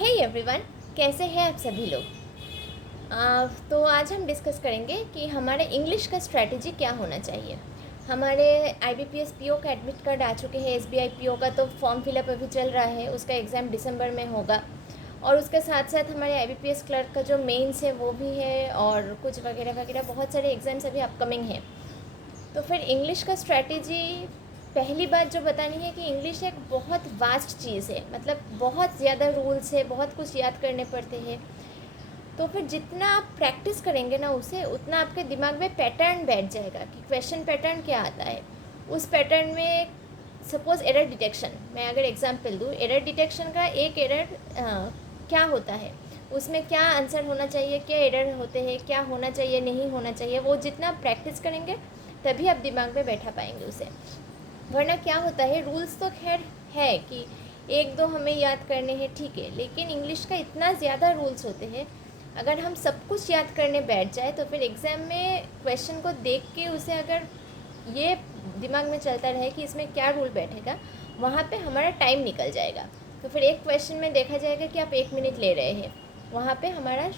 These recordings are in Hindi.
हे एवरीवन, कैसे हैं आप सभी लोग। तो आज हम डिस्कस करेंगे कि हमारे इंग्लिश का स्ट्रैटेजी क्या होना चाहिए। हमारे आईबीपीएस पीओ का एडमिट कार्ड आ चुके हैं। एसबीआई पीओ का तो फॉर्म फिलअप अभी चल रहा है, उसका एग्ज़ाम दिसंबर में होगा। और उसके साथ साथ हमारे आईबीपीएस क्लर्क का जो मेंस है वो भी है, और कुछ वगैरह वगैरह बहुत सारे एग्ज़ाम्स अभी अपकमिंग हैं। तो फिर इंग्लिश का स्ट्रैटेजी, पहली बात जो बतानी है कि इंग्लिश एक बहुत वास्ट चीज़ है, मतलब बहुत ज़्यादा रूल्स है, बहुत कुछ याद करने पड़ते हैं। तो फिर जितना आप प्रैक्टिस करेंगे ना उसे, उतना आपके दिमाग में पैटर्न बैठ जाएगा कि क्वेश्चन पैटर्न क्या आता है। उस पैटर्न में सपोज़ एरर डिटेक्शन, मैं अगर एग्जांपल दूँ, एरर डिटेक्शन का एक एरर क्या होता है, उसमें क्या आंसर होना चाहिए, क्या एरर होते हैं, क्या होना चाहिए नहीं होना चाहिए, वो जितना प्रैक्टिस करेंगे तभी आप दिमाग में बैठा पाएंगे उसे। वरना क्या होता है, रूल्स तो खैर है कि एक दो हमें याद करने हैं, ठीक है, लेकिन इंग्लिश का इतना ज़्यादा रूल्स होते हैं। अगर हम सब कुछ याद करने बैठ जाए तो फिर एग्ज़ाम में क्वेश्चन को देख के उसे अगर ये दिमाग में चलता रहे कि इसमें क्या रूल बैठेगा, वहाँ पे हमारा टाइम निकल जाएगा। तो फिर एक क्वेश्चन में देखा जाएगा कि आप 1 मिनट ले रहे हैं, वहाँ पे हमारा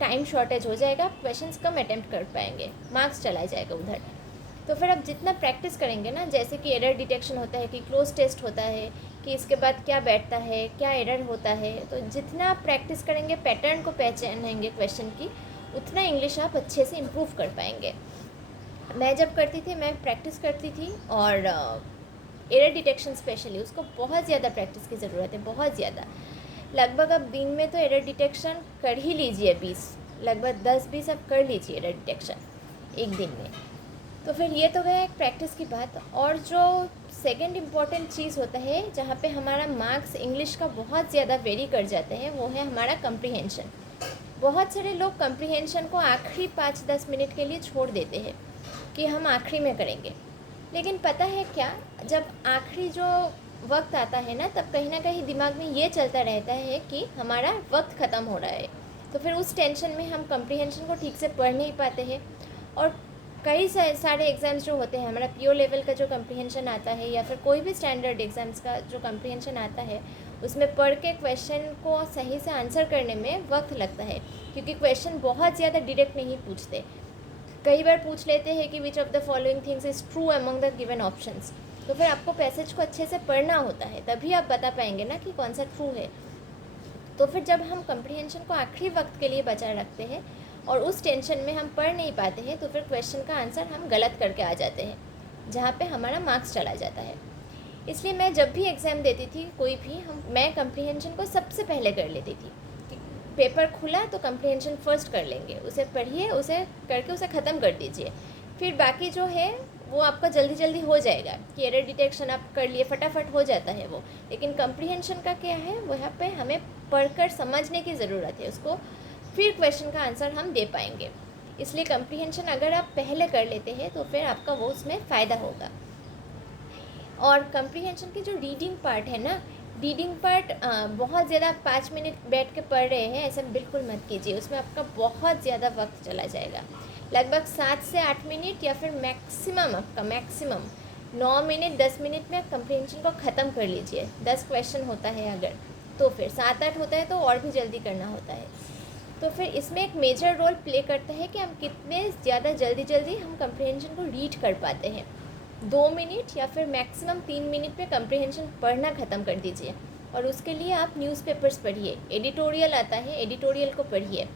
टाइम शॉर्टेज हो जाएगा, आप क्वेश्चंस कम अटैम्प्ट कर पाएंगे, मार्क्स चला जाएगा उधर। तो फिर आप जितना प्रैक्टिस करेंगे ना, जैसे कि एरर डिटेक्शन होता है, कि क्लोज टेस्ट होता है, कि इसके बाद क्या बैठता है, क्या एरर होता है, तो जितना आप प्रैक्टिस करेंगे, पैटर्न को पहचानेंगे क्वेश्चन की, उतना इंग्लिश आप अच्छे से इम्प्रूव कर पाएंगे। मैं जब करती थी, मैं प्रैक्टिस करती थी, और एरर डिटेक्शन स्पेशली उसको बहुत ज़्यादा प्रैक्टिस की ज़रूरत है, बहुत ज़्यादा। लगभग अब दिन में तो एरर डिटेक्शन कर ही लीजिए 20, लगभग 10-20 आप कर लीजिए एरर डिटेक्शन एक दिन में। तो फिर ये तो गया एक प्रैक्टिस की बात। और जो सेकंड इम्पॉर्टेंट चीज़ होता है, जहाँ पे हमारा मार्क्स इंग्लिश का बहुत ज़्यादा वेरी कर जाते हैं, वो है हमारा कंप्रीहेंशन। बहुत सारे लोग कंप्रीहेंशन को आखिरी 5-10 मिनट के लिए छोड़ देते हैं कि हम आखिरी में करेंगे। लेकिन पता है क्या, जब आखिरी जो वक्त आता है ना, तब कहीं ना कहीं दिमाग में ये चलता रहता है कि हमारा वक्त ख़त्म हो रहा है। तो फिर उस टेंशन में हम कंप्रीहेंशन को ठीक से पढ़ नहीं पाते हैं। और कई सारे एग्ज़ाम्स जो होते हैं, हमारा पीओ लेवल का जो कंप्रीहेंशन आता है, या फिर कोई भी स्टैंडर्ड एग्ज़ाम्स का जो कंप्रीहेंशन आता है, उसमें पढ़ के क्वेश्चन को सही से आंसर करने में वक्त लगता है, क्योंकि क्वेश्चन बहुत ज़्यादा डायरेक्ट नहीं पूछते। कई बार पूछ लेते हैं कि which of the following things is true among the given options. तो फिर आपको पैसेज को अच्छे से पढ़ना होता है, तभी आप बता पाएंगे ना कि कौन सा ट्रू है। तो फिर जब हम कंप्रीहेंशन को आखिरी वक्त के लिए बचा रखते हैं और उस टेंशन में हम पढ़ नहीं पाते हैं, तो फिर क्वेश्चन का आंसर हम गलत करके आ जाते हैं, जहाँ पे हमारा मार्क्स चला जाता है। इसलिए मैं जब भी एग्ज़ाम देती थी कोई भी, मैं कंप्रीहेंशन को सबसे पहले कर लेती थी। पेपर खुला तो कंप्रीहेंशन फर्स्ट कर लेंगे, उसे पढ़िए, उसे करके उसे ख़त्म कर दीजिए। फिर बाकी जो है वो आपका जल्दी जल्दी हो जाएगा, कि एरर डिटेक्शन आप कर लिए, फटाफट हो जाता है वो। लेकिन कंप्रीहेंशन का क्या है, वहाँ पे हमें पढ़कर समझने की ज़रूरत है उसको, फिर क्वेश्चन का आंसर हम दे पाएंगे। इसलिए कंप्रीहेंशन अगर आप पहले कर लेते हैं तो फिर आपका वो उसमें फ़ायदा होगा। और कंप्रीहेंशन की जो रीडिंग पार्ट है ना, रीडिंग पार्ट बहुत ज़्यादा 5 मिनट बैठ के पढ़ रहे हैं ऐसा बिल्कुल मत कीजिए, उसमें आपका बहुत ज़्यादा वक्त चला जाएगा। लगभग 7 से 8 मिनट, या फिर मैक्सिमम आपका मैक्सिमम 9 मिनट 10 मिनट में कंप्रीहेंशन को ख़त्म कर लीजिए। 10 क्वेश्चन होता है अगर, तो फिर 7-8 होता है तो और भी जल्दी करना होता है। तो फिर इसमें एक मेजर रोल प्ले करता है कि हम कितने ज़्यादा जल्दी हम कंप्रीहेंशन को रीड कर पाते हैं। 2 मिनट या फिर मैक्सिमम 3 मिनट में कंप्रीहेंशन पढ़ना ख़त्म कर दीजिए। और उसके लिए आप न्यूज़पेपर्स पढ़िए, एडिटोरियल आता है, एडिटोरियल को पढ़िए।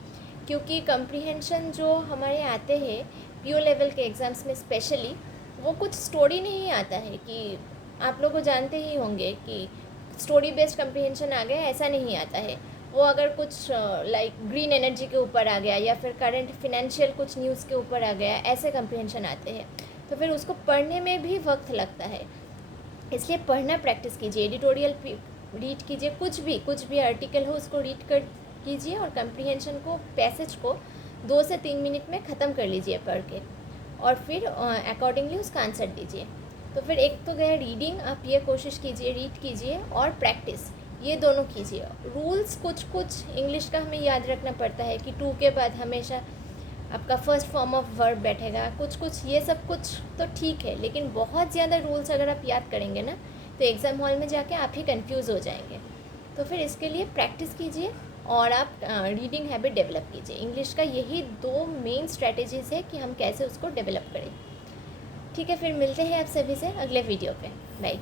क्योंकि कंप्रीहेंशन जो हमारे आते हैं पीओ लेवल के एग्ज़ाम्स में स्पेशली, वो कुछ स्टोरी नहीं आता है कि आप लोग को जानते ही होंगे कि स्टोरी बेस्ड कंप्रीहेंशन आ गया, ऐसा नहीं आता है। वो अगर कुछ लाइक ग्रीन एनर्जी के ऊपर आ गया, या फिर करंट फिनेंशियल कुछ न्यूज़ के ऊपर आ गया, ऐसे कंप्रीहेंशन आते हैं। तो फिर उसको पढ़ने में भी वक्त लगता है। इसलिए पढ़ना प्रैक्टिस कीजिए, एडिटोरियल रीड कीजिए, कुछ भी आर्टिकल हो उसको रीड कर कीजिए, और कंप्रीहेंशन को, पैसेज को 2 से 3 मिनट में ख़त्म कर लीजिए पढ़ के, और फिर अकॉर्डिंगली उसका आंसर दीजिए। तो फिर एक तो गया रीडिंग, आप ये कोशिश कीजिए, रीड कीजिए, और प्रैक्टिस, ये दोनों कीजिए। रूल्स कुछ इंग्लिश का हमें याद रखना पड़ता है कि टू के बाद हमेशा आपका फर्स्ट फॉर्म ऑफ वर्ब बैठेगा, कुछ ये सब कुछ तो ठीक है, लेकिन बहुत ज़्यादा रूल्स अगर आप याद करेंगे ना, तो एग्ज़ाम हॉल में जाके आप ही कंफ्यूज हो जाएंगे। तो फिर इसके लिए प्रैक्टिस कीजिए और आप रीडिंग हैबिट डेवलप कीजिए। इंग्लिश का यही 2 मेन स्ट्रैटेजीज़ है कि हम कैसे उसको डेवलप करें। ठीक है, फिर मिलते हैं आप सभी से अगले वीडियो पे। बाय।